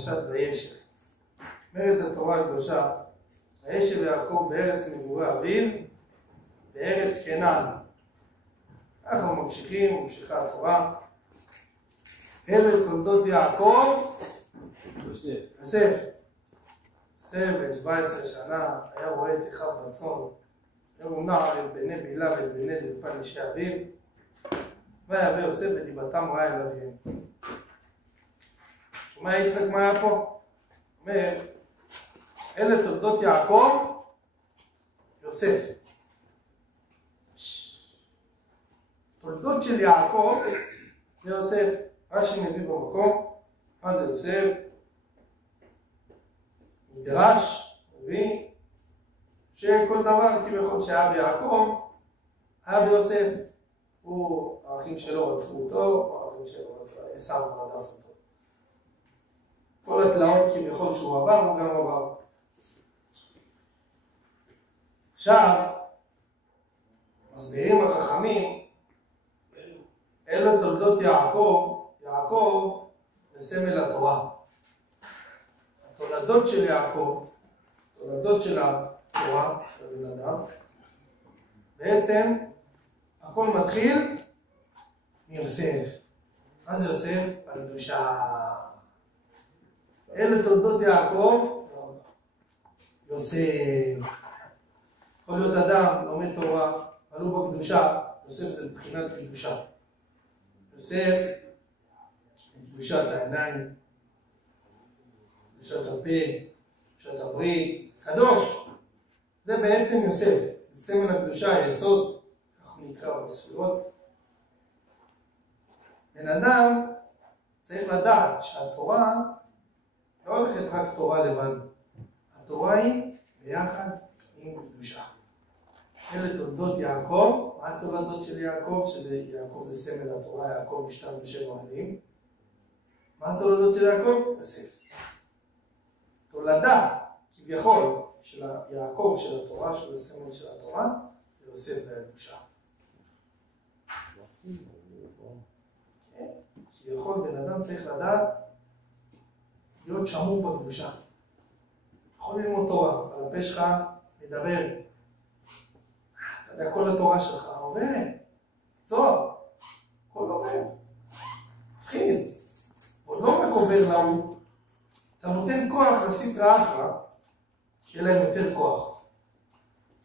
פרשת וישב. אומרת התורה הקדושה, וישב יעקב בארץ מגורי אביו, בארץ כנען. ככה ממשיכה התורה. אלה תולדות יעקב, יוסף. בן 17 שנה, היה רואה את אחיו בצאן, הוא נער את בני בלהה ואת בני זלפה נשי אביו, ויבא יוסף ודיבתם רעה אל אביהם. שומע יצחק מה היה פה? אומר, אלה תולדות יעקב, יוסף. תולדות של יעקב זה יוסף. רש"י מביא במקום, מה זה יוסף? מדרש, מביא, שכל דבר כביכול שהיה ביעקב, היה ביוסף. הוא, האחים שלו רדפו אותו, האחים שלו עשיו רדף אותו. כל התלאות כביכול שהוא עבר, הוא גם עבר. עכשיו, מסבירים החכמים, אלו תולדות יעקב, יעקב זה סמל התורה. התולדות של יעקב, תולדות של התורה, של הבן אדם, בעצם הכל מתחיל מיוסף. מה זה יוסף? הקדושה. אלה תולדות יעקב, יוסף. יכול להיות אדם לומד תורה, אבל הוא בקדושה, יוסף זה מבחינת קדושה. יוסף, קדושת העיניים, קדושת הפה, קדושת הברית, קדוש. זה בעצם יוסף, זה סמל הקדושה, היסוד, כך הוא נקרא בספירות. בן אדם צריך לדעת שהתורה לא הולכת רק תורה לבד. התורה היא ביחד עם קדושה. אלה תולדות יעקב. מה התולדות של יעקב? שזה יעקב זה סמל התורה, יעקב משתם בשם אוהלים. מה התולדות של יעקב? יוסף. תולדה כביכול של יעקב של התורה, של הסמל של התורה, זה יוסף והקדושה. כביכול בן אדם צריך לדעת להיות שמור בקדושה. יכול ללמוד תורה, אבל הפה שלך מדבר. אתה יודע, כל התורה שלך עובד, זוהר, הכל עובד. מפחיד. עוד לא מקובר להוא. אתה נותן כוח לסטרא אחרא, שיהיה להם יותר כוח.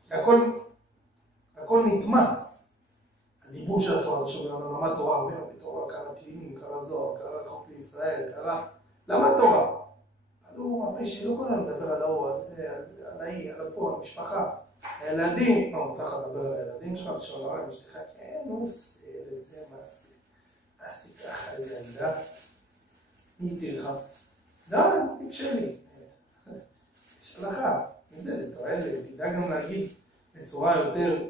כי הכל נטמע. הדיבור של התורה, שאומר, למד תורה הרבה, תורה, קרא תהילים, קרא זוהר, קרא חוק לישראל, קרא... למד תורה. אז הוא, הפה שלו כל הזמן מדבר על ההוא, על האי, על הפה, על המשפחה, הילדים. לא, מותר לך לדבר על הילדים שלך, לשאול הרע, אשתך, כן, הוא עושה את זה, מה עשי? עשי ככה, איזה עמדה. מי תירך? די, תקשה לי. יש הלכה, אם זה לתועלת, תדע גם להגיד בצורה יותר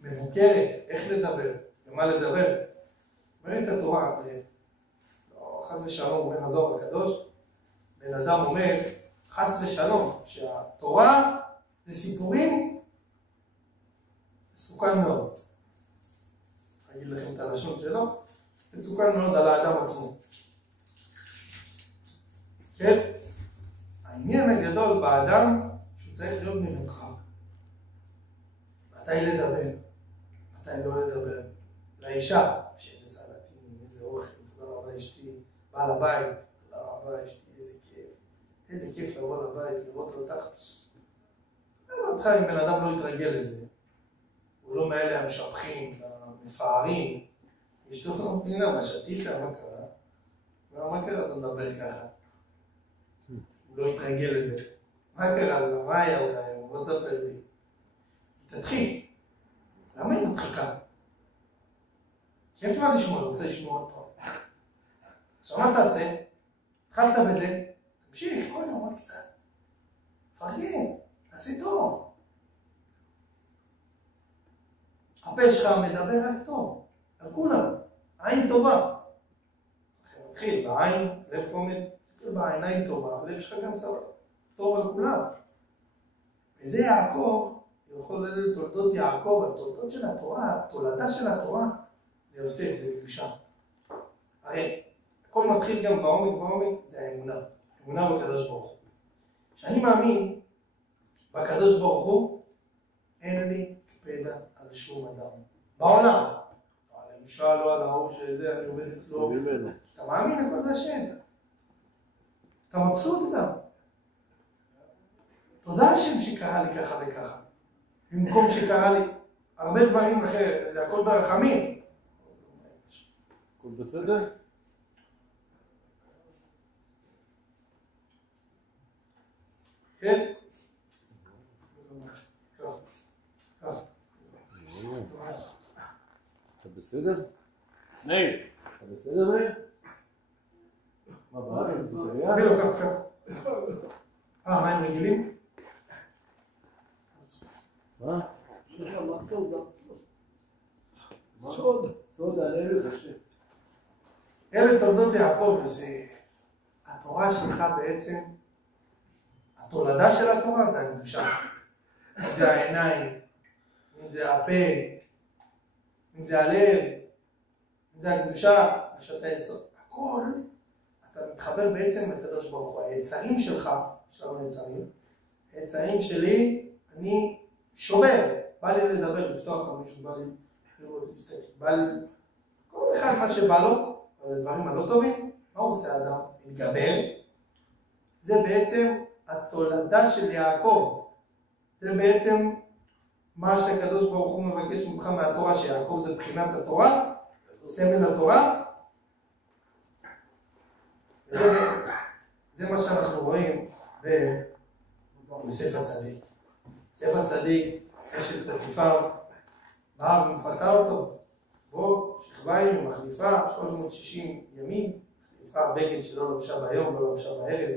מבוקרת, איך לדבר, ומה לדבר. אומרת התורה, לא חס ושלום, אומר הזוהר הקדוש, בן אדם אומר, חס ושלום, שהתורה זה סיפורים מסוכן מאוד. אני אגיד לכם את הלשון שלו, מסוכן מאוד על האדם עצמו. כן? העניין הגדול באדם שהוא צריך להיות מבוקר. מתי לדבר? מתי לא לדבר? לאישה, שאיזה סלטים, איזה אוכל, תודה רבה אשתי, בעל הבית, תודה רבה אשתי, איזה כיף. איזה כיף לבוא לבית, לראות אותך. אותך אם בן אדם לא יתרגל לזה. הוא לא מאלה המשבחים, המפארים. אשתו לא מבינה, מה שתית, מה קרה? מה קרה? אתה מדבר ככה. הוא לא יתרגל לזה. מה קרה לה? מה היה אותה היום? הוא לא תספר לי. היא תתחיל. למה היא מתחיקה? כיף לה לשמוע, אני רוצה לשמוע אותו. עכשיו מה תעשה? התחלת בזה, תמשיך, כל יום עוד קצת. פרגן, תעשי טוב. הפה שלך מדבר רק טוב, על כולם. עין טובה. מתחיל בעין, לב עומד. בעיניים טובה, הלב שלך גם טוב על כולם. וזה יעקב, יכול להיות תולדות יעקב, התולדות של התורה, התולדה של התורה, זה יוסף, זה קדושה. הרי, הכל מתחיל גם בעומק, זה האמונה. אמונה בקדוש ברוך הוא. כשאני מאמין בקדוש ברוך הוא, אין לי קפדה על שום אדם. בעולם. על האישה, לא על ההוא שזה, אני עובד אצלו. אתה מאמין לכל זה שאין. אתה מבסוט גם. תודה השם שקרה לי ככה וככה. במקום שקרה לי הרבה דברים אחרים, זה הכל ברחמים. הכל בסדר? כן? אתה בסדר? מאיר, אתה בסדר מאיר? מה בעד? תביא לו ככה. מים רגילים? מה? סודה, אני אביא לך שיר. אלה תולדות יעקב, זה התורה שלך בעצם, התולדה של התורה זה הקדושה. אם זה העיניים, אם זה הפה, אם זה הלב, אם זה הקדושה, קדושת היסוד. הכל, אתה מתחבר בעצם לקדוש ברוך הוא. היצרים שלך, יש לנו יצרים, היצרים שלי, אני שובר. בא לי לדבר, לפתוח על מישהו, בא לי לראות, להסתכל, בא לי, כל אחד מה שבא לו, הדברים הלא טובים, מה הוא עושה האדם? להתגבר. זה בעצם התולדה של יעקב. זה בעצם מה שהקדוש ברוך הוא מבקש ממך מהתורה, שיעקב זה בחינת התורה, סמל התורה. זה מה שאנחנו רואים ביוסף הצדיק. יוסף הצדיק, יש את פוטיפר, באה ומפתה אותו. בוא, שכבה עם מחליפה, 360 ימים, מחליפה בגד שלא לבשה ביום, לא לבשה בערב.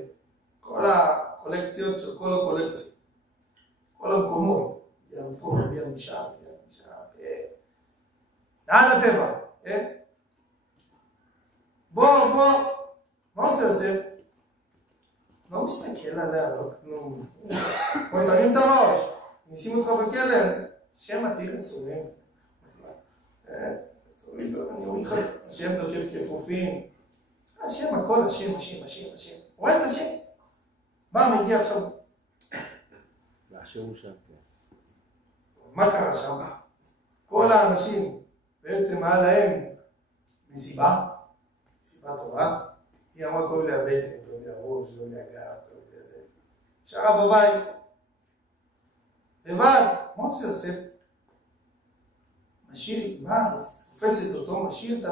כל הקולקציות של כל הקולקציות. כל המקומות. גם פה, ביד משעה, נעל הטבע, כן? בוא, מה עושה יוסף? לא מסתכל עליה, לא כלום. בוא, תרים את הראש, נשים אותך בכלא, שם עתיר אסורים. אני אוריד לך, השם תוקף כפופים. השם, הכל השם. רואה את השם? מה מגיע עכשיו? והשם הוא שם. מה קרה שם? כל האנשים בעצם היה להם מסיבה טובה. היא אמרה כואב לי הבטן, כואב לי הראש, כואב לי הגב, כואב לי זה. שרה בבית. לבד, מה עושה יוסף? משאיר, תופסת אותו, משאיר את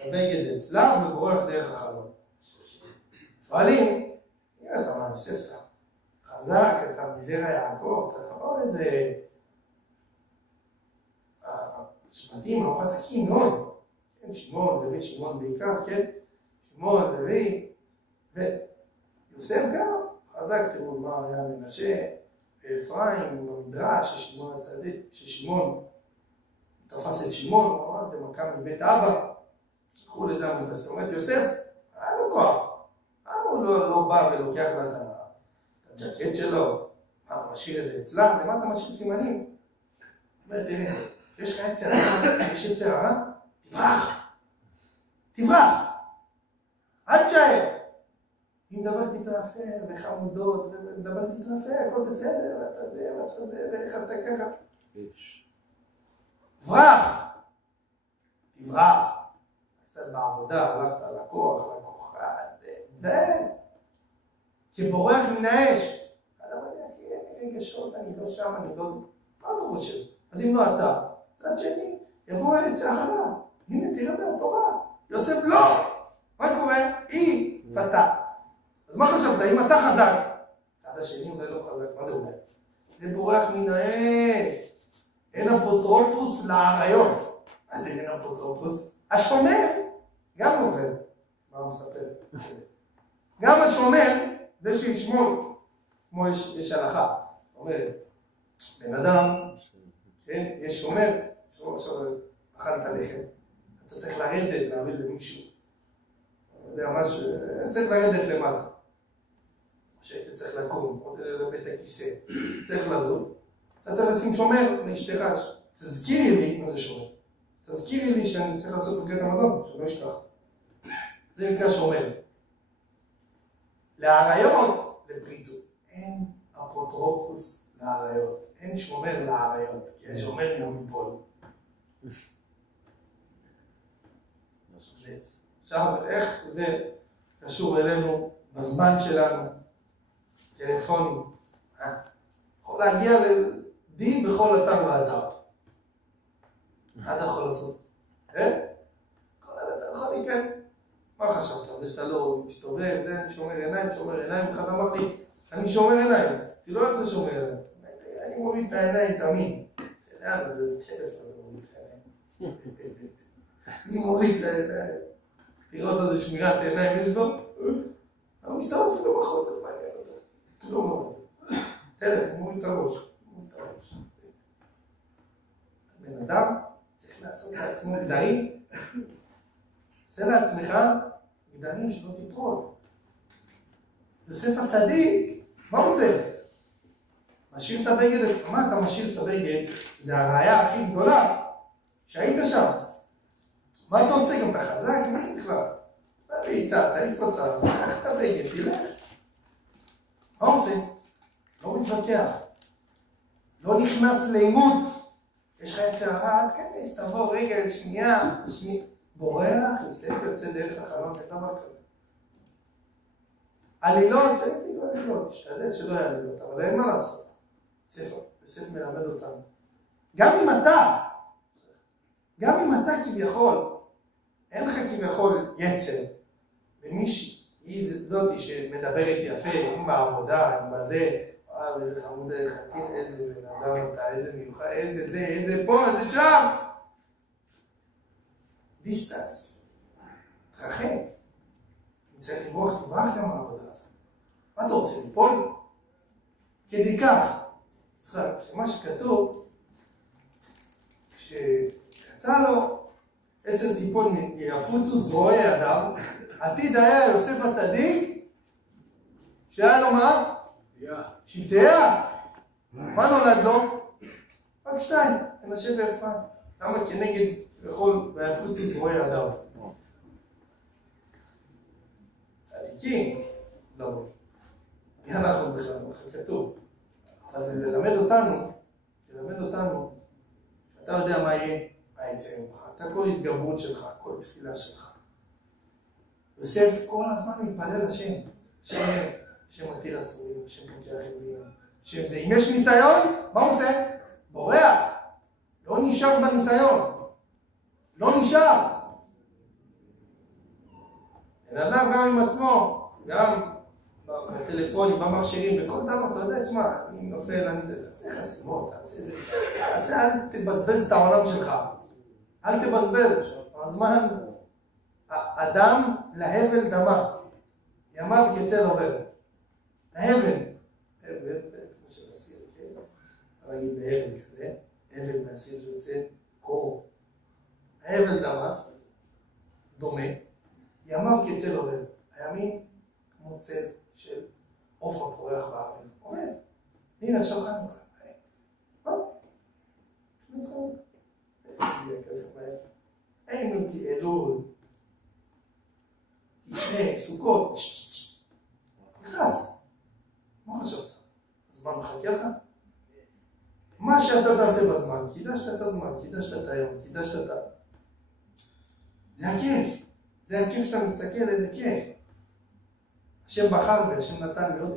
הבגד אצלה ובורח דרך החלום. שואלים, אתה מה יוסף, אתה חזק, אתה מזרע יעקב, אתה לא איזה שבטים לא חזקים מאוד. שמעון, לוי, שמעון בעיקר, כן? שמעון, לוי, ויוסף גם חזק. תראו מה היה מנשה ואפרים במדרש, ששמעון הצדיק, ששמעון תפס את שמעון, הוא אמר, זה מכה מבית אבא. קחו לזה המדרש. זאת אומרת, יוסף, היה לו כוח. הוא לא בא ולוקח לה את הג'קט שלו, משאיר את זה אצלם, למה אתה משאיר סימנים? אומר, תראה, יש לך יצר הרע, יש יצר הרע, תברח, אל תשאר. היא מדברת איתו יפה, וחמודות, ומדברת איתו יפה, הכל בסדר, ואתה זה, ואיך אתה ככה. תברח. קצת בעבודה, הלכת לקוח, זה, כבורח מן האש. אתה אומר, אין לי רגשות, אני לא שם, אני לא... מה אתה חושב? אז אם לא אתה, צד שני, יבוא אצל אחריו. הנה, תראה מהתורה. יוסף לא! מה קורה? היא פתה. אז מה חשבת? אם אתה חזק, צד השני אולי לא חזק, מה זה אולי? זה בורח מן האש. אין אפוטרופוס לעריות. מה זה אין אפוטרופוס? השומר גם עובד. מה הוא מספר? גם השומר, זה שישמור, כמו יש הלכה. אומר, בן אדם, כן, יש שומר, עכשיו אכלת לחם. אתה צריך לרדת, להביא למישהו. אני יודע משהו, צריך לרדת למטה. שהיית צריך לקום, עוד לבית הכיסא. צריך לזוז. אתה צריך לשים שומר לאשתך. תזכירי לי, מה זה שומר? תזכירי לי שאני צריך לעשות בקטע המזון, שלא אשכח. זה נקרא שומר. לאריות, לפריצות. אין אפוטרופוס לאריות. אין שומר לאריות, כי השומר גם יפול. עכשיו, איך זה קשור אלינו בזמן שלנו? טלפונים. יכול להגיע לדין בכל אתר ואתר. מה אתה יכול לעשות? כל אתר יכול להיכן. מה חשבת? זה שאתה לא מסתובב, זה אני שומר עיניים, אחד אמר לי, אני שומר עיניים. תראו איך אתה שומר עיניים. אני מוריד את העיניים תמיד. אתה יודע מה זה טלפון, אני מוריד את העיניים. אני מוריד את העיניים. תראות איזה שמירת עיניים יש לו? הוא מסתובב אפילו בחוץ, זה מעניין אותו. לא מוריד. טלפון, מוריד את הראש. בן אדם צריך לעשות לעצמו גדרים. עשה לעצמך גדרים שלא תיפול. יוסף הצדיק, מה הוא עושה? משאיר את הבגד, מה אתה משאיר את הבגד? זה הראיה הכי גדולה שהיית שם. מה אתה עושה? גם אתה חזק? מה בכלל? תביא איתה, תעיף אותה, תלך את הבגד, תלך. מה הוא עושה? לא מתווכח. לא נכנס לאימות. יש לך יצר הרע, תכנס, תבוא רגע, שנייה. בורח, יוסף יוצא דרך החלון, אין דבר כזה. עלילות, תשתדל שלא יהיה עלילות, אבל אין מה לעשות. יוסף מלמד אותנו. גם אם אתה כביכול, אין לך כביכול יצר, ומישהי, היא זאתי שמדברת יפה, אם בעבודה, אם בזה, איזה חמוד, חתיר, איזה בן אדם אתה, איזה מיוחד, איזה זה, איזה פה, איזה שם. דיסטנס, תרחק. אם צריך לברוח, תברח גם מהעבודה הזאת. מה אתה רוצה, ליפול? כדי כך, יצחק, שמה שכתוב, שיצא לו 10 טיפות יפוצו זרועי ידיו, עתיד היה יוסף הצדיק, שהיה לו מה? שבטיה. מה נולד לו? רק 2, מנשה ואפרים. למה כנגד יכול ויפוצו זרועי ידיו? צדיקים, לא. מי אנחנו בכלל? כתוב. אבל זה ללמד אותנו, אתה יודע מה יהיה, מה יצא ממך, אתה כל התגברות שלך, כל תפילה שלך. יוסף כל הזמן מתפלל לשם, שם מתיר אסורים, שם פוקח חילולים, שם זה. אם יש ניסיון, מה הוא עושה? בורח, לא נשאר בניסיון, לא נשאר. בן אדם גם עם עצמו, גם בטלפונים, במכשירים, בכל דבר, אתה יודע, תשמע, אני נופל, אני זה, תעשה חסימות, תעשה זה, אל תבזבז את העולם שלך, אל תבזבז, הזמן, אדם להבל דמה, ימיו כצל עובר, להבל, כמו של הסיר, כן? רגיל בהבל כזה, הבל מהסיר שיוצא, קור, ההבל דמה, דומה, ימיו כצל עובר, הימים כמו צל של עוף הפורח באוויר. אומר, הנה עכשיו חנוכה. מה? היינו אלול, תשנה, סוכות, נכנס. מה חשבת? הזמן מחכה לך? מה שאתה תעשה בזמן, קידשת את הזמן, קידשת את היום, קידשת את ה... זה הכיף. זה הכיף שאתה מסתכל, איזה כיף. השם בחר והשם נתן לי עוד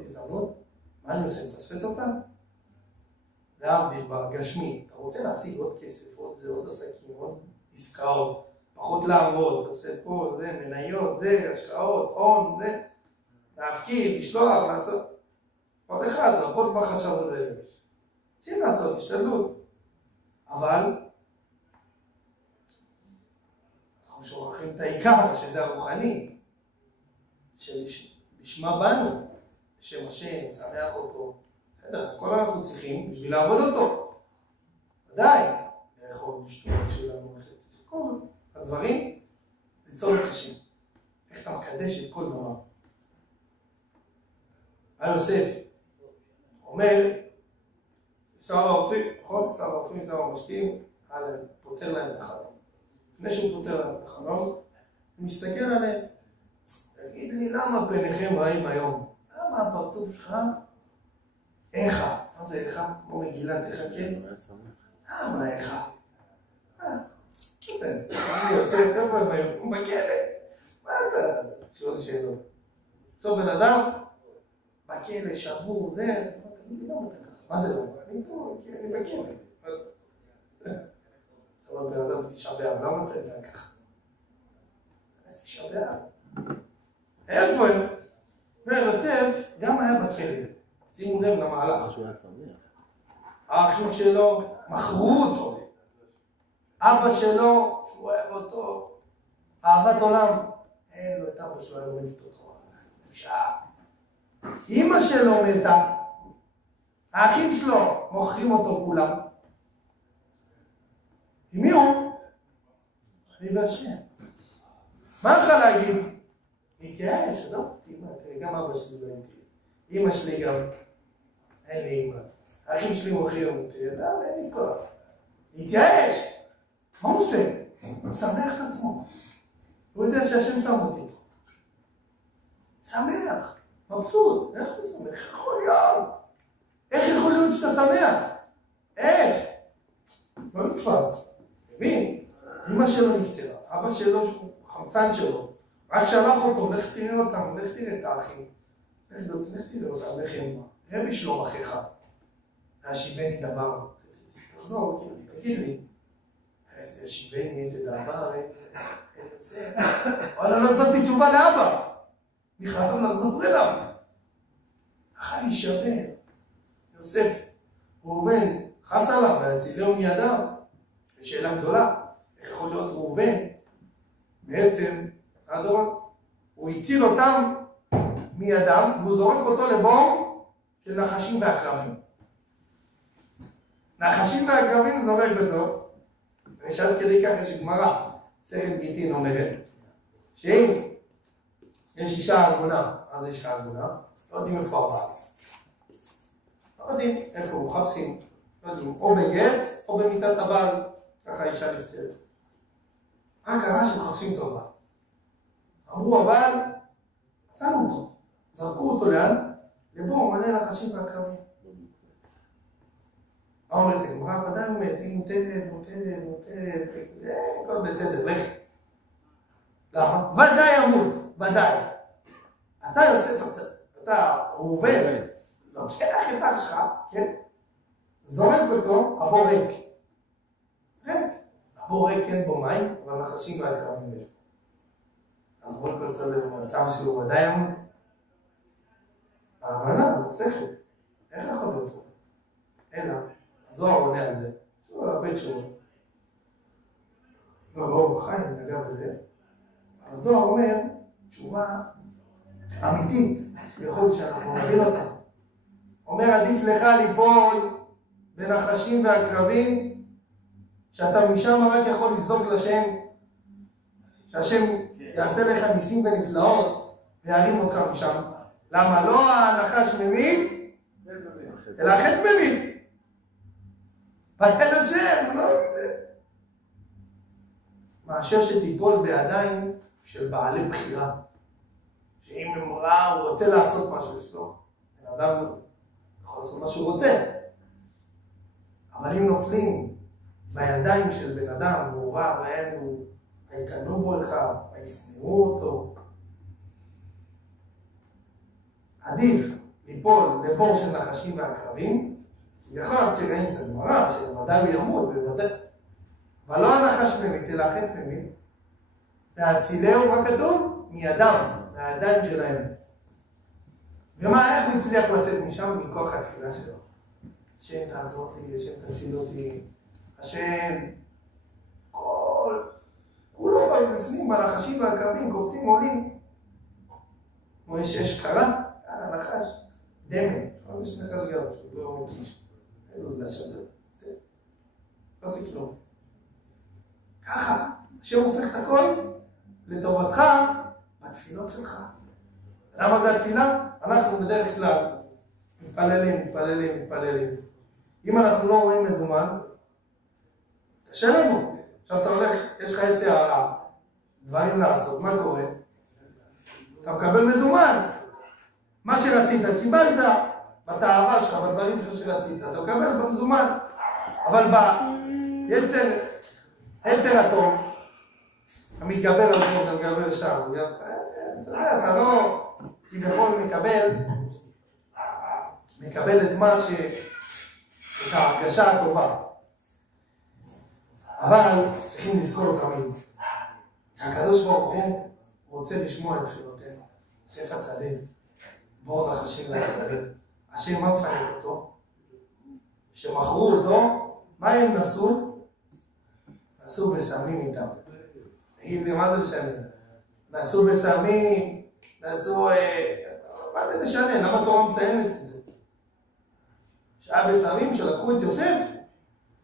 הזדמנות, מה אני עושה? מפספס אותה? להבדיל בגשמי, אתה רוצה להשיג עוד כסף, עוד עסקים, עוד עסקאות, פחות לעבוד, אתה עושה פה, זה, מניות, זה, השקעות, הון, זה, להפקיד, לשלוח, לעשות, עוד אחד, רבות בחשבות האלה. רוצים לעשות, השתדלות. אבל, אנחנו שוכחים את העיקר, שזה הרוחני. שלשמה באנו, בשם השם, שמח אותו. הכל אנחנו צריכים בשביל לעבוד אותו. ודאי, לאכול, לשתות שלנו, כל הדברים, לצורך השם. איך אתה מקדש את כל דבר. יוסף אומר, שר האופים, נכון? שר האופים, שר המשקיעים, פותר להם את החלום. לפני שהוא פותר להם את החלום, הוא מסתכל עליהם. תגיד לי, לי, למה פניכם רעים היום? למה הפרצוף שלך? איכה. מה זה איכה? כמו מגילת איכה, כן? למה איכה? אני עושה, הוא בכלא. מה אתה שואל שאלות? טוב, בן אדם, בכלא, שבור, זה, אני לא מתה ככה. מה זה לא? אני פה, אני בכלא. אבל בן אדם תשעה באב, למה אתה יודע ככה? תשעה באב. איפה הם? ויוסף גם היה בכלא. שימו לב למהלך. האחים שלו מכרו אותו. אבא שלו, שהוא אוהב אותו, אהבת עולם. אין לו את אבא שלו, היה לומד איתו תורה. תשעה. אמא שלו מתה. האחים שלו מוכרים אותו כולם. עם מי הוא? אני והשם. מה לך להגיד? מתייאש, עזוב, גם אבא שלי לא הייתי. אמא שלי גם, אין לי אמא. האחים שלי מוכרים אותי, אין לי כוח. מתייאש! מה הוא עושה? הוא משמח את עצמו. הוא יודע שהשם שם אותי פה. שמח, מבסוט. איך אתה שמח? איך יכול להיות? איך יכול להיות שאתה שמח? איך? לא נתפס. מבין? אמא שלו נפטרה, אבא שלו, חמצן שלו, רק שלח אותו, לך תראה אותם, לך תראה את האחים. לך תראה אותם, לכם. רבי שלום אחיך. השיבני דבר. תחזור, תגיד לי. איזה שיבני, איזה דבר, איזה... אבל לא עזבתי תשובה לאבא. אני חייב לחזור אליו. אכל להישבר. יוסף, ראובן, חס עליו, והצילהו מידיו. זו שאלה גדולה. איך יכול להיות ראובן? בעצם, הוא הציל אותם מידם, והוא זורק אותו לבור של נחשים ועקרבים. נחשים ועקרבים זורק אותו, ושאלת כדי ככה שגמרא, סרט גיטין אומרת, שאם יש אישה עגונה, אז אישה עגונה, לא יודעים איפה הבעל. לא יודעים איפה הוא, מחפשים, לא יודעים, או בגט או במיטת הבעל, ככה אישה נפטרת. מה קרה שמחפשים את הבעל? אמרו הבעל, מצאנו אותו, זרקו אותו לאן? לבור מלא נחשים ועקרבים. אומרת הגמרא, ודאי הוא מת, היא מותרת, הכל בסדר, לך. למה? ודאי ימות, ודאי. אתה יוסף, אתה ראובן, לוקח את אח שלך, כן? זורק אותו, הבור ריק. ריק. הבור ריק אין בו מים, אבל נחשים ועקרבים יש. אז זורק אותו למצב שהוא ודאי ימות. ההבנה, השכל. איך יכול להיות אותו? אלא, הזוהר עונה על זה. שהוא הרבה תשובה. לא, חיים נגע בזה. אבל הזוהר אומר, תשובה אמיתית, יכול שאנחנו נבין אותה. אומר, עדיף לך ליפול בנחשים ועקרבים, שאתה משם רק יכול לזעוק לשם, שהשם יעשה לך ניסים ונפלאות, וירים אותך משם. למה? לא הנחש ממית, אלא החטא ממית. פתן השם, לא מזה. מאשר שתיפול בידיים של בעלי בחירה. שאם הוא רוצה לעשות משהו שלו, בן אדם יכול לעשות מה שהוא רוצה. אבל אם נופלים בידיים של בן אדם, והוא רע ואין, הוא יקנו בו אחד, וישנאו אותו, עדיף ליפול לבור של נחשים ועקרבים, כביכול שראים זה גמרא, שוודאי הוא ימות, אבל לא הנחש ממית, אלא החטא ממית, והצילהו, מה כתוב? מידם, מהידיים שלהם. ומה, איך הוא הצליח לצאת משם? מכוח התפילה שלו. השם תעזור לי, השם תציל אותי, השם, כולו באים לפנים, בנחשים והעקרבים, קופצים עולים. כמו יש אשכרה, הנחש, דמן, אבל יש נחש גם, שהוא לא מקיש, אין לו לשדר, זה, לא עושה כלום. ככה, השם הופך את הכל לטובתך בתפילות שלך. למה זה התפילה? אנחנו בדרך כלל מתפללים. אם אנחנו לא רואים מזומן, קשה לנו. עכשיו אתה הולך, יש לך יצא הרע, דברים לעשות, מה קורה? אתה מקבל מזומן. מה שרצית, קיבלת בתאווה שלך, בדברים שלך שרצית, אתה מקבל במזומן. אבל ביצר הטוב, המתגבר על טוב, אתה מקבל שם. אתה יודע, אתה לא כביכול מקבל את מה את ההרגשה הטובה. אבל צריכים לזכור תמיד, שהקדוש ברוך הוא רוצה לשמוע את תפילותינו. ספר צדיק, בואו נחשים להקדמים. השם מה מפנק אותו? שמכרו אותו, מה הם נסו? נסו בסמים איתם. תגיד לי, מה זה משנה? נסו בסמים, נסו... מה זה משנה? למה התורה מציינת את זה? שהיה בסמים שלקחו את יוסף,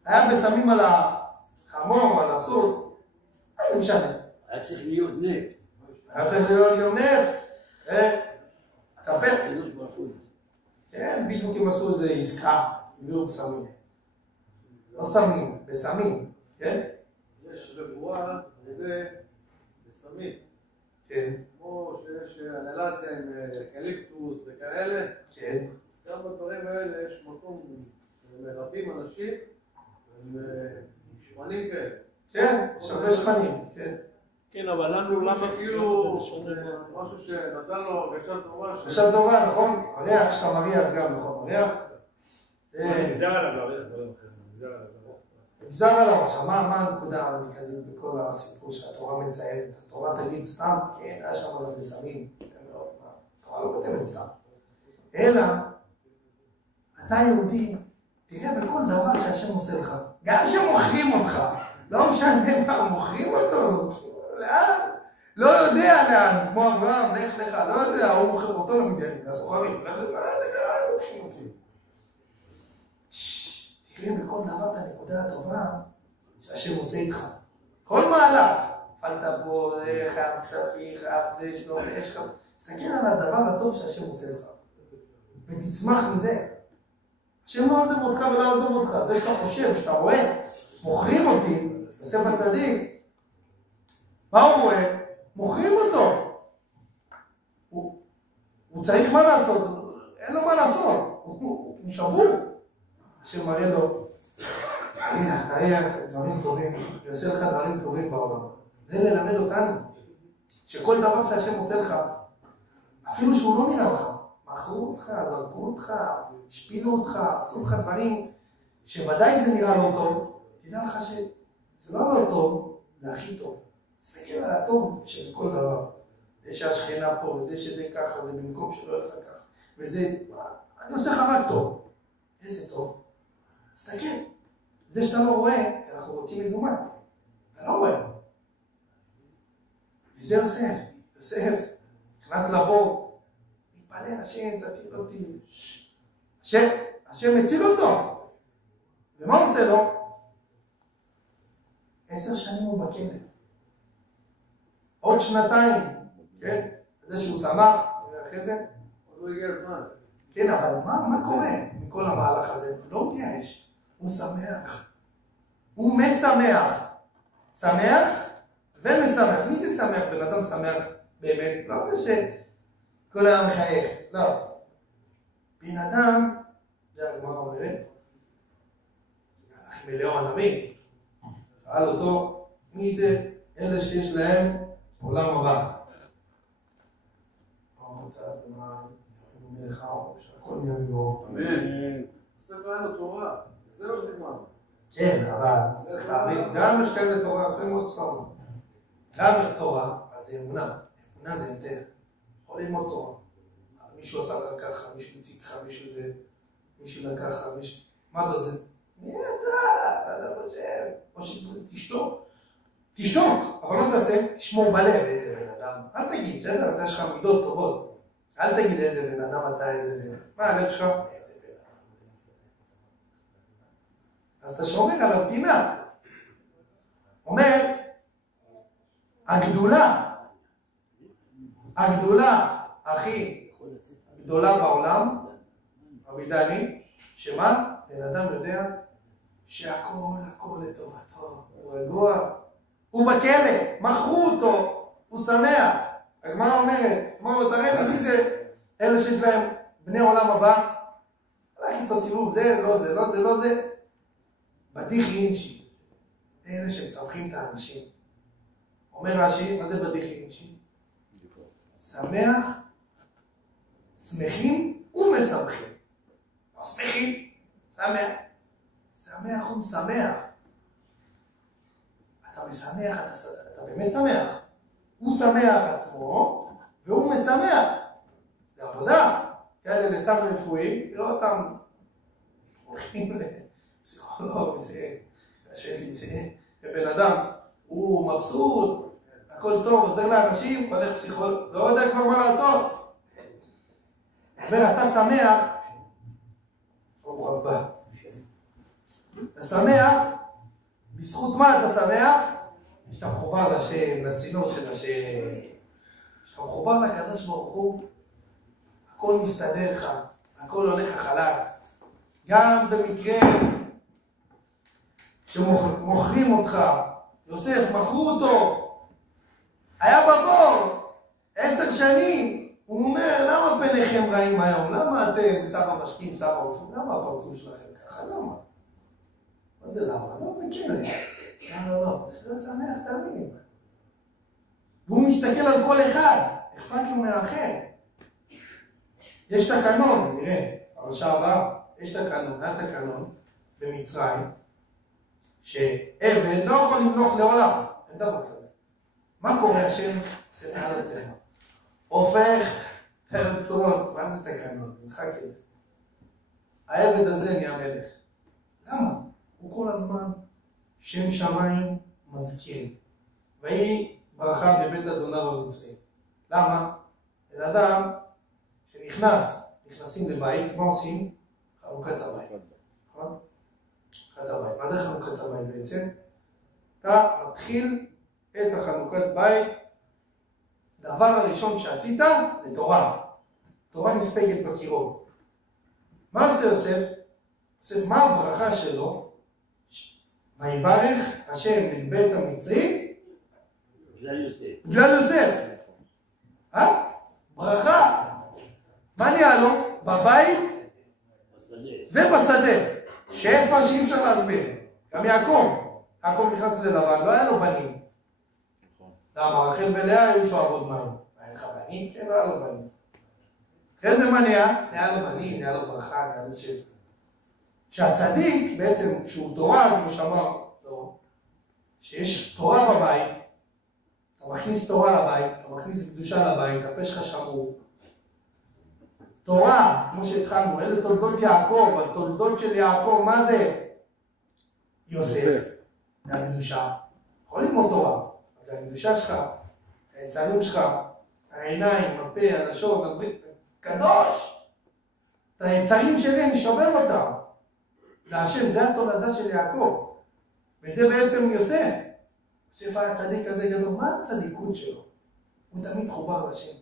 היה בסמים על החמור, על הסוס, מה זה משנה? היה צריך להיות נפט. היה צריך להיות גם נפט. קפל. כן, בדיוק הם עשו איזה עסקה, הביאו בסמים. לא סמים, בסמים, כן? יש רפואה בסמים. כן. כמו שיש אנלציה עם אקליפטוס וכאלה. כן. אז גם בדברים האלה יש מקום מרבים אנשים עם שמנים כאלה. כן, יש הרבה שמנים, כן. כן, אבל למה כאילו משהו שנתן לו הרגשה טובה. הרגשה טובה, נכון? הריח שאתה מריח גם, נכון? הריח? נגזר עליו להריח דברים אחרים, נגזר עליו. נגזר עליו. עכשיו, מה הנקודה המרכזית בכל הסיפור שהתורה מציינת? התורה תגיד סתם, כן, היה שם על בסמים. התורה לא כותבת סתם. אלא, אתה יהודי, תראה בכל דבר שהשם עושה לך. גם שמוכרים אותך. לא משנה מה, מוכרים אותו. לאן? לא יודע לאן. כמו אברהם, לך לך, לא יודע, הוא מוכר אותו למדיינים, לסוחרים. מה זה קרה? לא מוכרים אותי. תראה בכל דבר את הנקודה הטובה שהשם עושה איתך. כל מהלך. פלת פה, חייב כספי, חייב זה, שלום, יש לך. תסתכל על הדבר הטוב שהשם עושה לך. ותצמח מזה. השם לא עוזב אותך ולא עוזב אותך. זה שאתה חושב, שאתה רואה, מוכרים אותי, יוסף הצדיק. מה הוא רואה? מוכרים אותו. הוא צריך מה לעשות, אין לו מה לעשות. הוא שבור. השם מראה לו, תריח דברים טובים, יעשה לך דברים טובים בעולם. זה ללמד אותנו, שכל דבר שהשם עושה לך, אפילו שהוא לא נראה לך, מכרו אותך, זרקו אותך, השפילו אותך, עשו לך דברים, שוודאי זה נראה לא טוב, תדע לך שזה לא טוב, זה הכי טוב. תסתכל על הטוב שבכל דבר. זה שהשכנה פה, וזה שזה ככה, זה במקום שלא יהיה לך ככה. וזה, אני עושה לך רק טוב. איזה טוב. תסתכל. זה שאתה לא רואה, אנחנו רוצים מזומן. אתה לא רואה. וזה יוסף. יוסף נכנס לבור. מתפלל, השם, תציל אותי. השם מציל אותו. ומה הוא עושה לו? 10 שנים הוא בכלא. עוד 2, כן? זה שהוא שמח, ואחרי זה? עוד לא הגיע הזמן. כן, אבל מה קורה מכל המהלך הזה? לא מתייאש, הוא שמח. הוא משמח. שמח ומשמח. מי זה שמח? בן אדם שמח באמת. לא זה שכל היום מחייך. לא. בן אדם, זה הגמרא אומרת, הלך עם אליהו הנביא. שאל אותו, מי זה אלה שיש להם עולם הבא? אמרת, מה, מלך העולם, שהכל נהיה מבואו. אמן. הספר היה לו תורה, זה לא זמן. כן, אבל צריך להבין, גם יש כאלה תורה, אפילו מאוד סתם. גם תורה, אז זה אמונה. אמונה זה יותר. יכול ללמוד תורה. מישהו עשה לך ככה, מישהו הציג לך, מישהו לקחה, מה זה זה? מי אתה חושב? או תשתוק, אבל מה תעשה? תשמור בלב איזה בן אדם. אל תגיד, בסדר, אתה יש לך מידות טובות. אל תגיד איזה בן אדם אתה, איזה זה. מה הלב שלך? איזה בן אדם. אז אתה שומר על המדינה. אומר, הגדולה הכי גדולה בעולם, המידני, שמה? בן אדם יודע שהכל לטובתו, הוא רגוע, הוא בכלא, מכרו אותו, הוא שמח. הגמרא אומרת, אמר לו, תראה לי מי זה אלה שיש להם בני עולם הבא. הלך איתו סיבוב, זה, לא זה, לא זה, לא זה. בדיחי אינשי. אלה שמסמכים את האנשים. אומר רש"י, מה זה בדיחי אינשי? שמח, שמחים ומשמחים. לא שמחים, שמח. שמח ומשמח. אתה משמח, אתה באמת שמח. הוא שמח עצמו, והוא משמח. זה עבודה. כאלה לצד רפואי, לא אותם הולכים לפסיכולוג, זה קשה לי, זה בן אדם, הוא מבסוט, הכל טוב, עוזר לאנשים, הולך פסיכולוג, לא יודע כבר מה לעשות. אומר, אתה שמח, ברוך הבא. אתה שמח, בזכות מה אתה שמח? שאתה מחובר לשם, לצינור של השם. שאתה מחובר לקדוש ברוך הוא, הכל מסתדר לך, הכל הולך חלק. גם במקרה שמוכרים אותך, יוסף, מכרו אותו, היה בבור, 10 שנים, הוא אומר, למה פניכם רעים היום? למה אתם, שר המשקים, שר האופן, למה הפרצוף שלכם ככה? למה? מה זה למה? לא בכלא. לא, לא, צריך להיות שמח תמיד. והוא מסתכל על כל אחד, אכפת לו מהאחר. יש תקנון, נראה, פרשה הבאה, יש תקנון, היה תקנון במצרים, שעבד לא יכול למלוך לעולם, אין דבר כזה. מה קורה השם? שנאה לטבע. הופך רצונות, מה זה תקנון? נמחק את זה. העבד הזה נהיה מלך. למה? הוא כל הזמן שם שמיים מזכיר. והיא ברכה בבית אדוניו המצרי. למה? בן אדם נכנסים לבית, מה עושים? חנוכת הבית. נכון? חנוכת הבית. מה זה חנוכת הבית בעצם? אתה מתחיל את החנוכת בית, דבר הראשון שעשית זה תורה. תורה נספגת בקירות. מה עושה יוסף? יוסף, מה הברכה שלו? ויברך השם את בית המצרי בגלל יוסף. ברכה. מה נהיה לו? בבית ובשדה. שפע שאי אפשר להסביר. גם יעקב נכנס ללבן, לא היה לו בנים. למה? רחל ולאה היו שואבות מים. היה לך בנים? כן, לא היה לו בנים. אחרי זה מה נהיה? נהיה לו בנים, נהיה לו ברכה, נהיה לו שפע. שהצדיק בעצם, שהוא תורה, כמו שאמר, לא, שיש תורה בבית, אתה מכניס תורה לבית, אתה מכניס קדושה לבית, הפה שלך שמור. תורה, כמו שהתחלנו, אלה תולדות יעקב, התולדות של יעקב, מה זה? יוסף. זה הקדושה. יכול ללמוד תורה, זה הקדושה שלך, היצרים שלך, העיניים, הפה, הלשון, הברית, קדוש. את היצרים שלי, אני שובר אותם. להשם, זה התולדה של יעקב. וזה בעצם יוסף. יוסף היה צדיק כזה גדול, מה הצדיקות שלו? הוא תמיד חובר לשם.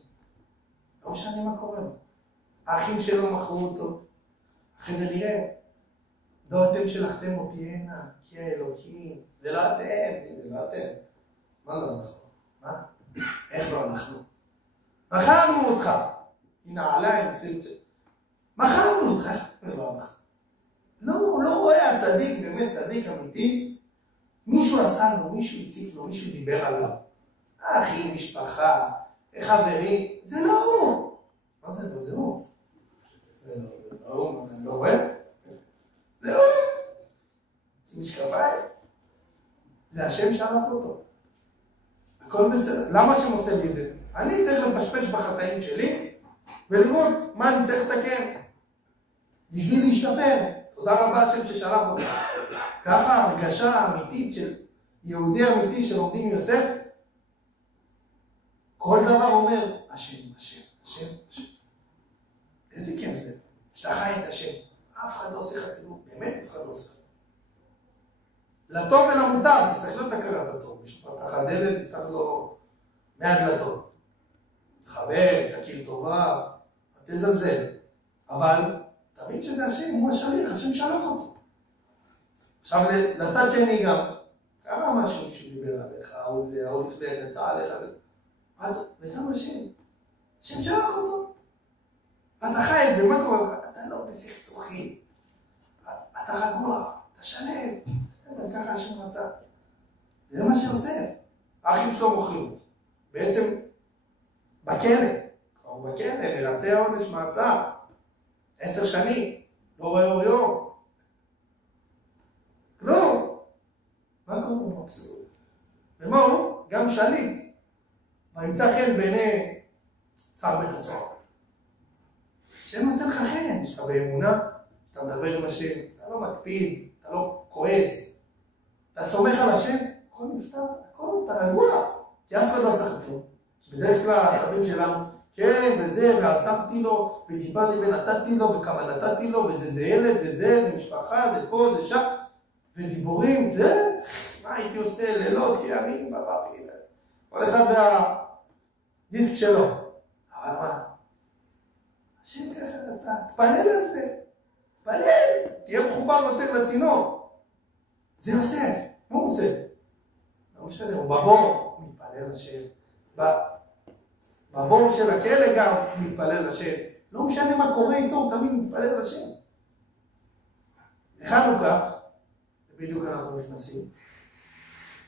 לא משנה מה קורה לו. האחים שלו מכרו אותו. אחרי זה נראה. לא אתם שלחתם אותי הנה, כי האלוקים. זה לא אתם, זה לא אתם. מה לא אנחנו? מה? איך לא אנחנו? מכרנו אותך. הנה עליי, מכרנו אותך. לא אנחנו. לא רואה הצדיק, באמת צדיק אמיתי. מישהו עשה לו, מישהו הציק לו, מישהו דיבר עליו. אחי, משפחה, חברים, זה לא הוא. מה זה לא? זה הוא. זה לא הוא, אני לא רואה. זה הוא. זה משקפיים. זה השם שלח אותו. הכל בסדר. למה השם עושה לי את זה? אני צריך לפשפש בחטאים שלי ולראות מה אני צריך לתקן. בשביל להשתפר. תודה רבה השם ששלח אותך. ככה הרגשה האמיתית של יהודי אמיתי שלומדים יוסף, כל דבר אומר, השם, השם, השם, השם. איזה כיף זה, שאתה חי את השם. אף אחד לא עושה לך כלום, באמת אף אחד לא עושה לך. לטוב ולמוטב, כי צריך להיות הכרת הטוב. מישהו פתח הדלת, יפתח לו 100 דלתות. תכבד, תכיר טובה, תזלזל. אבל תמיד שזה השם, הוא השליח, השם שלח אותו. עכשיו לצד שני גם, קרה משהו כשהוא דיבר עליך, או זה, או לפני, יצא עליך, וגם השם שלח אותו. אתה חי את זה, מה קורה? אתה לא בסכסוכים. אתה רגוע, אתה שלם. ככה השם רצה. זה מה שעושה. האחים שלו מוכרים. בעצם, בכלא. כבר בכלא, מרצה עונש מאסר. 10 שנים. לא רואה אור יום. כלום. מה קורה? הוא מבסוט. ומה הוא? גם שליט. מה ימצא חן בעיני שר בית הסוהר. השם נותן לך חן, שאתה באמונה, אתה מדבר עם השם, אתה לא מקפיד, אתה לא כועס, אתה סומך על השם, הכל נפתר, הכל אתה רגוע, כי אף אחד לא עשה כלום. בדרך כלל העצבים שלנו, כן, וזה, ועזרתי לו, ודיברתי ונתתי לו, וכמה נתתי לו, וזה ילד, זה משפחה, זה פה, זה שם, ודיבורים, זה, מה הייתי עושה, לילות, ימים, בבית, כל אחד והדיסק שלו. אבל מה? השם ככה רצה, תפלל על זה, תפלל, תהיה מחובר יותר לצינור. זה יוסף, מה הוא עושה? לא משנה, הוא בבור, מתפלל לשם. בבור של הכלא גם מתפלל לשם. לא משנה מה קורה איתו, הוא תמיד מתפלל לשם. לחנוכה, בדיוק אנחנו נכנסים,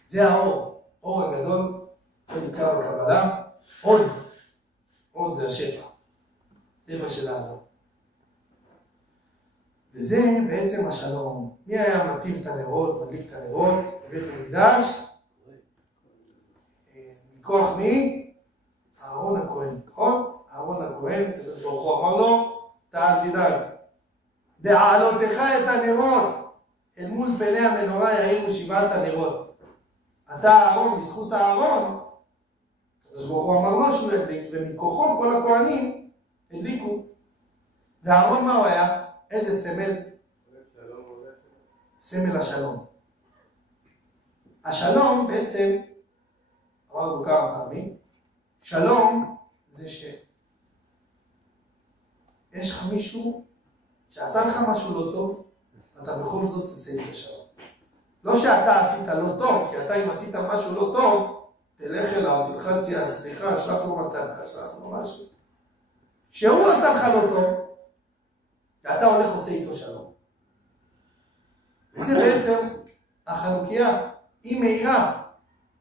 זה האור, אור הגדול, זה נקרא בקבלה, עוד זה השפע. טבע של האדם. וזה בעצם השלום. מי היה מטיב את הנרות, מדליק את הנרות בבית המקדש? מכוח מי? אהרון הכהן, נכון? אהרון הכהן, הקדוש ברוך הוא אמר לו, תעל תדאג. בהעלותך את הנרות, אל מול פני המנורה יאירו 7 הנרות. אתה אהרון, בזכות האהרון, הקדוש ברוך הוא אמר לו שהוא ידליק, ומכוחו כל הכהנים הדליקו. והארון מה הוא היה? איזה סמל? סמל השלום. השלום בעצם, אמרנו כמה פעמים, שלום זה שיש לך מישהו שעשה לך משהו לא טוב, אתה בכל זאת תעשה את השלום. לא שאתה עשית לא טוב, כי אתה אם עשית משהו לא טוב, תלך אליו, תלחץ יד, סליחה, שלח לו מתנה, שלח לו משהו. שהוא עשה לך לא טוב, ואתה הולך עושה איתו שלום. וזה בעצם החנוכיה, היא מהירה.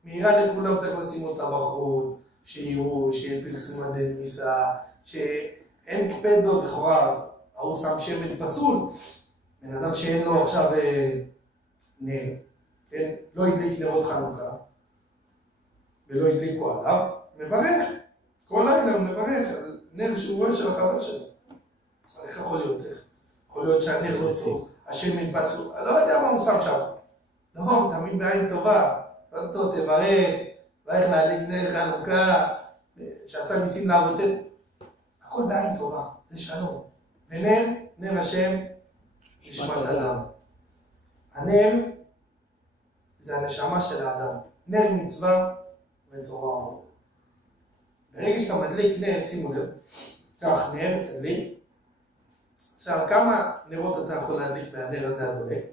מהירה לכולם, צריך לשים אותה בחוץ, שיראו, שיהיה פרסום עדי ניסה, שאין קפדות לכאורה, ההוא שם שמן פסול, בן אדם שאין לו עכשיו נר, כן? לא ידליק נרות חנוכה, ולא ידליקו עליו, מברך. כל לילה הוא מברך על נר שהוא רואה של החבר שלו. איך יכול להיות? יכול להיות שהנר לא טוב, השמן פסול, אני לא יודע מה הוא שם שם. לא, תמיד בעין טובה, תברך, ואיך להדליק נר חנוכה, שעשה ניסים לאבותינו. הכל בעין טובה, זה שלום. ונר, נר השם, נשמת אדם. הנר זה הנשמה של האדם. נר מצווה ותורה אור. ברגע שאתה מדליק נר, שימו לב, קח נר, תדליק. עכשיו, כמה נרות אתה יכול להדליק מהנר הזה הדולק?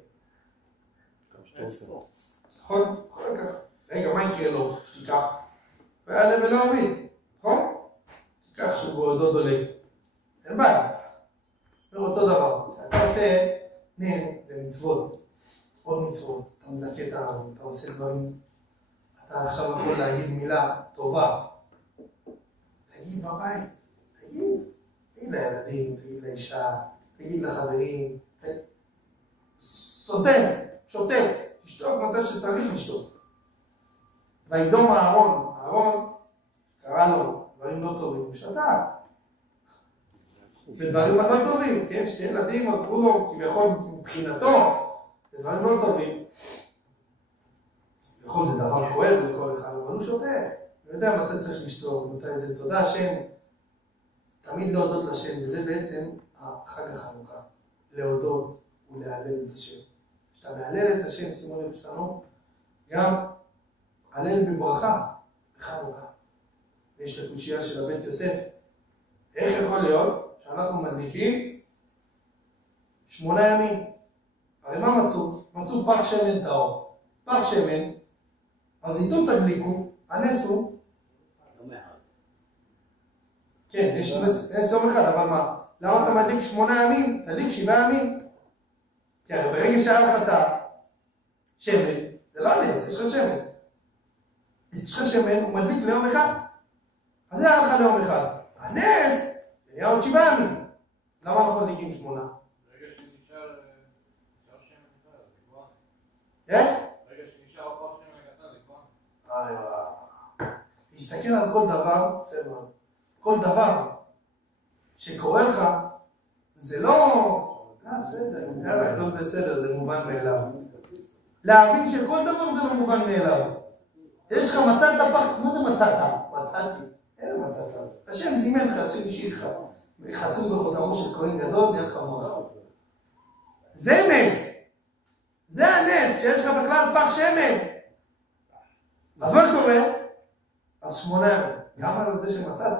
נכון? יכול לקח. רגע, מה יקרה לו? שתיקח. ויעלה ולא עמיד. נכון? תיקח שהוא בעודו דולק. אין בעיה. ואותו דבר. אתה עושה נר, זה מצוות. עוד מצוות. אתה מזכה את הארון, אתה עושה דברים. אתה עכשיו יכול להגיד מילה טובה. תגיד בבית, תגיד לילדים, תגיד לאישה, תגיד לחברים, סותם, שוטט, תשתוק מתי שצריך לשתוק. וידום אהרון קרא לו דברים לא טובים, הוא שתק. ודברים לא טובים, כן, שתי ילדים עברו לו כביכול מבחינתו, ודברים לא טובים. כביכול זה דבר כואב לכל אחד, אבל הוא שותק. הוא יודע מתי צריך לשתוק, מתי זה תודה השם. תמיד להודות לשם, וזה בעצם חג החנוכה. להודות ולהלל את השם. כשאתה מהלל את השם, שימו לב שלנו, גם הלל בברכה בחנוכה. יש את הקושייה של הבית יוסף. איך יכול להיות שאנחנו מדליקים 8 ימים? הרי מה מצאו? מצאו פח שמן טהור. פח שמן, אז איתו תדליקו, הנס הוא כן, יש נס יום אחד, אבל מה? למה אתה מדליק 8 ימים? תדליק 7 ימים. כי הרי ברגע שהיה לך את השמן, זה לא נס, יש לך שמן. יש לך שמן, הוא מדליק ליום אחד. אז זה היה לך ליום אחד. הנס, זה היה עוד 7 ימים. למה אנחנו מדליקים 8? רגע שנשאר שמן בכלל, לקבוע. איך? רגע שנשאר כוח שמן הקטן, לקבוע. להסתכל על כל דבר, כל דבר שקורה לך, זה לא... בסדר, יאללה, הכל בסדר, זה מובן מאליו. להבין שכל דבר זה לא מובן מאליו. יש לך מצאת פח, מה זה מצאת? מצאתי. אין מצאת. השם זימן לך, השם השאיר לך. חתום בחותמו של כהן גדול, נהיה לך ברכה. זה נס. זה הנס, שיש לך בכלל פח שמן. אז מה קורה? אז 8 ימים. גם על זה שמצאת.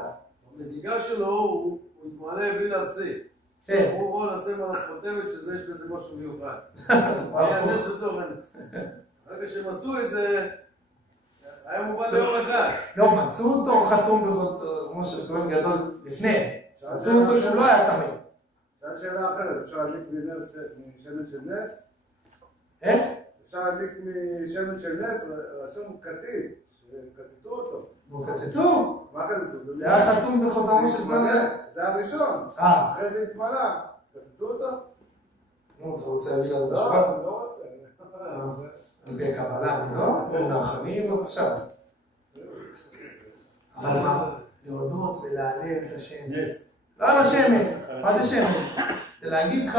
המזיגה שלו הוא התמלא בלי להפסיק. כן. הוא לשים על החותמת שזה יש בזה משהו מיוחד. היה נס בתוך הנס. רק כשהם עשו את זה, היה מובן ליום אחד. לא, מצאו אותו חתום בחותמו של כהן גדול לפני. מצאו אותו שהוא לא היה תמיד. שאלה שאלה אחרת, אפשר להדליק משמן של נס? איך? אפשר להדליק משמן של נס, רשום קטיט, שקטטו אותו. נו, קטטו. מה קטטו? זה היה חתום בחותמו של כהן גדול. זה הראשון. אחרי זה התמלא. קטטו אותו? נו, אתה רוצה להביא לנו לא, משפט? אני לא רוצה. על פי הקבלה, אני לא? מונחני, לא עכשיו. אבל מה? להודות ולהלל את השם. נס. לא על השמן. מה זה שמן? זה להגיד לך...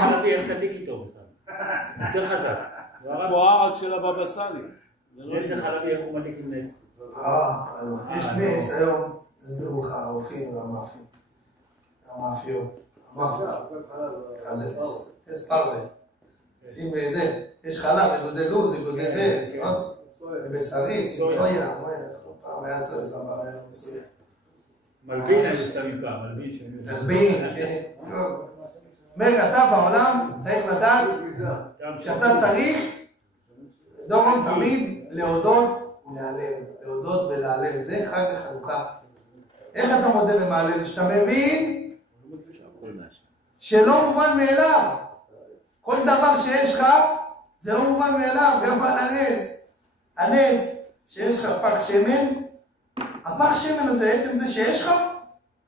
חלבי, איך תדליק איתו בכלל? יותר חזק. כמו הערק של הבבא סאלי. נס זה חלבי, איך הוא מדליק עם נס? יש נס היום, תסבירו לך, הרופאים והמאפים. המאפיות. אז זה נס פרווה. שים זה, יש חלב, זה גוזל לוז, זה גוזל זה, ובשרי, סויה, פעם היה סבא, היה סויה. מלבין אני שמים פעם, מלבין שאני... מלבין, כן. אומר, אתה בעולם צריך לדעת שאתה צריך, דורון תמיד, להודות ולהלל. להודות ולהלל. זה חג החנוכה. איך אתה מודה ומהלל? שאתה מבין שלא מובן מאליו. כל דבר שיש לך, זה לא מובן מאליו, גם על הנס. הנס, שיש לך פח שמן, הפח שמן הזה, עצם זה שיש לך,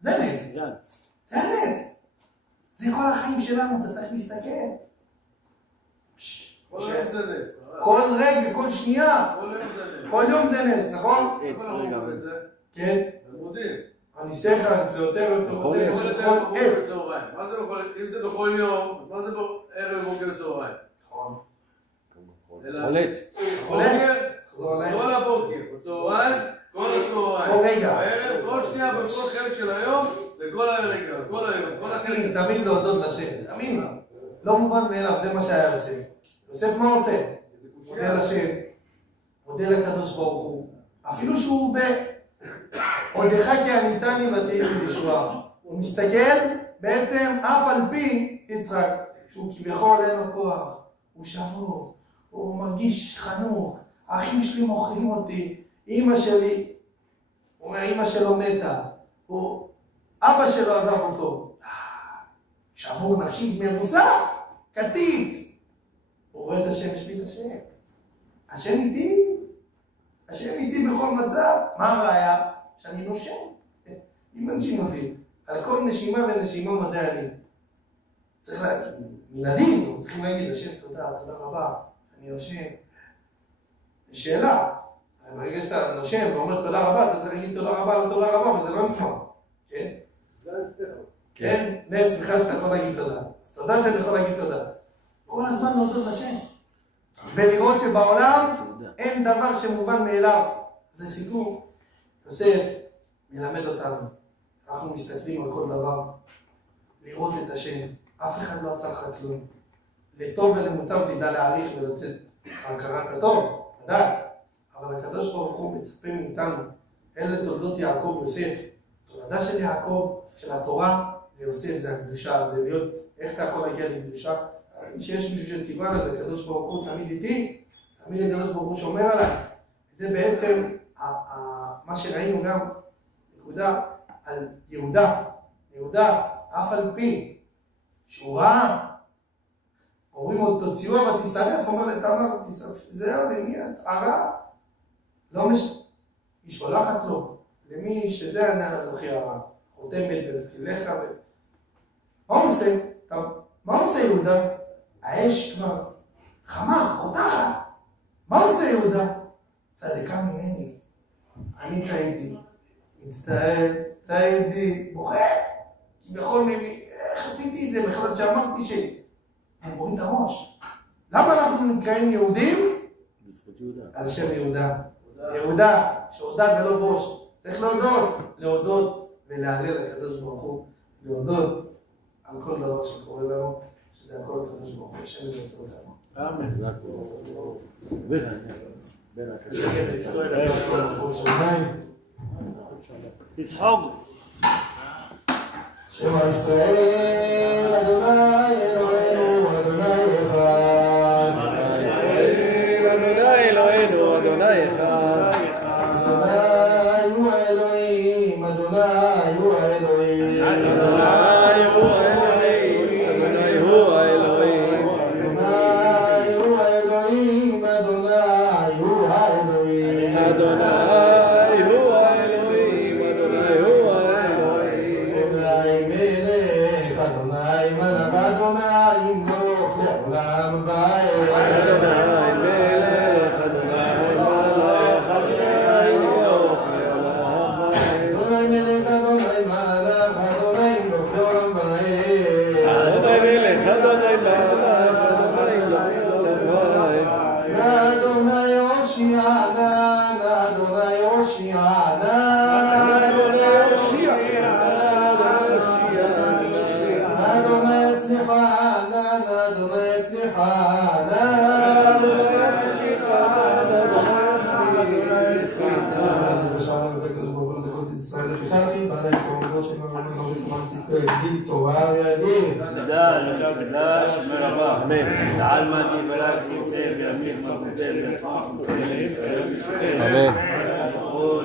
זה נס. זה הנס. זה כל החיים שלנו, אתה צריך להסתכל. כל יום זה נס. כל רגע, כל שנייה. כל יום זה נס, נכון? כן. מודים. אני שכל, יותר, מה זה בכל, אם זה בכל יום, אז מה זה ערב בוקר צהריים? נכון. חולט. כל הבוקר, בצהריים, כל הצהריים. כל רגע. בערב, כל שנייה, בכל חלק של היום, וכל הרגע, כל היום, כל החלק. תמיד להודות לשם, תמיד. לא מובן מאליו, זה מה שהיה יוסף. יוסף מה עושה? מודה לשם, מודה לקדוש ברוך הוא. אפילו שהוא עודך כי עניתני ותהי לי ישועה. הוא מסתכל בעצם אף על פי יצחק, שהוא כביכול אין לו כוח, הוא שבור, הוא מרגיש חנוק, האחים שלי מוכרים אותי, אמא שלי, הוא אומר אמא שלו מתה, אבא שלו עזב אותו, שבור נפשי מבוסק, קטית, הוא רואה את השם, יש לי את השם, השם איתי, השם איתי בכל מצב, מה הראיה? שאני נושם, אם אנשים אותי, על כל נשימה ונשימה מדי אני. צריך להגיד, ילדים, צריכים להגיד, השם תודה, תודה רבה, אני נושם. שאלה, ברגע שאתה נושם ואומר תודה רבה, אתה צריך להגיד תודה רבה על תודה רבה, וזה לא נגמר, כן? כן, נס, בכלל שאתה יכול להגיד תודה. אז תודה שאני יכול להגיד תודה. כל הזמן להודות לשם. ולראות שבעולם אין דבר שמובן מאליו. זה סיכום. יוסף מלמד אותנו. אנחנו מסתכלים על כל דבר. לראות את השם. אף אחד לא עשה לך כלום. לטוב ולמוטב תדע להעריך ולתת הכרת הטוב. ודאי. אבל הקדוש ברוך הוא מצפה מאיתנו. אלה תולדות יעקב ויוסף. תולדה של יעקב, של התורה, זה יוסף, זה הקדושה, זה להיות, איך אתה יכול להגיע לקדושה? שיש מישהו שציווה לזה, הקדוש ברוך הוא תמיד איתי, תמיד הקדוש ברוך הוא שומר עליי. זה בעצם מה שראינו גם נקודה על יהודה. יהודה, אף על פי שהוא רע, אומרים לו תוציאו ותשרף, אומר לתמר, זהו, למי את הרע? לא היא שולחת לו, למי שזה אנוכי הרע, חותמת ותלך מה הוא עושה? מה עושה יהודה? האש כבר חמה, רותחת. מה עושה יהודה? צדקה ממני, אני טעיתי, מצטער, טעיתי, בוכה. כביכול ממי, איך עשיתי את זה? בכלל שאמרתי אני מוריד את הראש. למה אנחנו נקראים יהודים? על שם יהודה. יהודה, שהודד ולא בוש. צריך להודות ולהלל לקדוש ברוך הוא. להודות על כל דבר שקורה לנו, שזה הכל הקדוש ברוך הוא. השם יברך אותנו. אמן. תסחוג. שמע ישראל, אדוני אלוהינו, אדוני אחד. ישראל, אדוני אלוהינו, אדוני אחד. אדוני הוא האלוהים, אדוני הוא האלוהים. אדוני הוא האלוהים, אדוני הוא האלוהים. אדוני הוא האלוהים, אדוני הוא האלוהים. אדוני הוא האלוהים, אדוני הוא האלוהים. אדוני מלך, אדוני מלך, אדוני ימלוך לעולם ועד. אדוני מלך, אדוני מלך, אדוני ימלוך לעולם ועד. אדוני מלך, אדוני מלך, אדוני ימלוך לעולם ועד. אדוני מלך, אדוני מלך, אדוני ימלוך לעולם ועד. אדוני הושיענה, אדוני הושיענה. אדוני הצליחנה, אדוני הצליחנה. ושם לזה קדוש ברוך הוא לזכות את ישראל לפיככי, בעלי תורמות שאינם אומרים הרבה זמן צדקו יגדיל תורה וידין. גדל, שמר רבה. אמן. תעל מעדי בלגתי תל בימיך מרבותי, ביצמח מותל, אמן. בכל,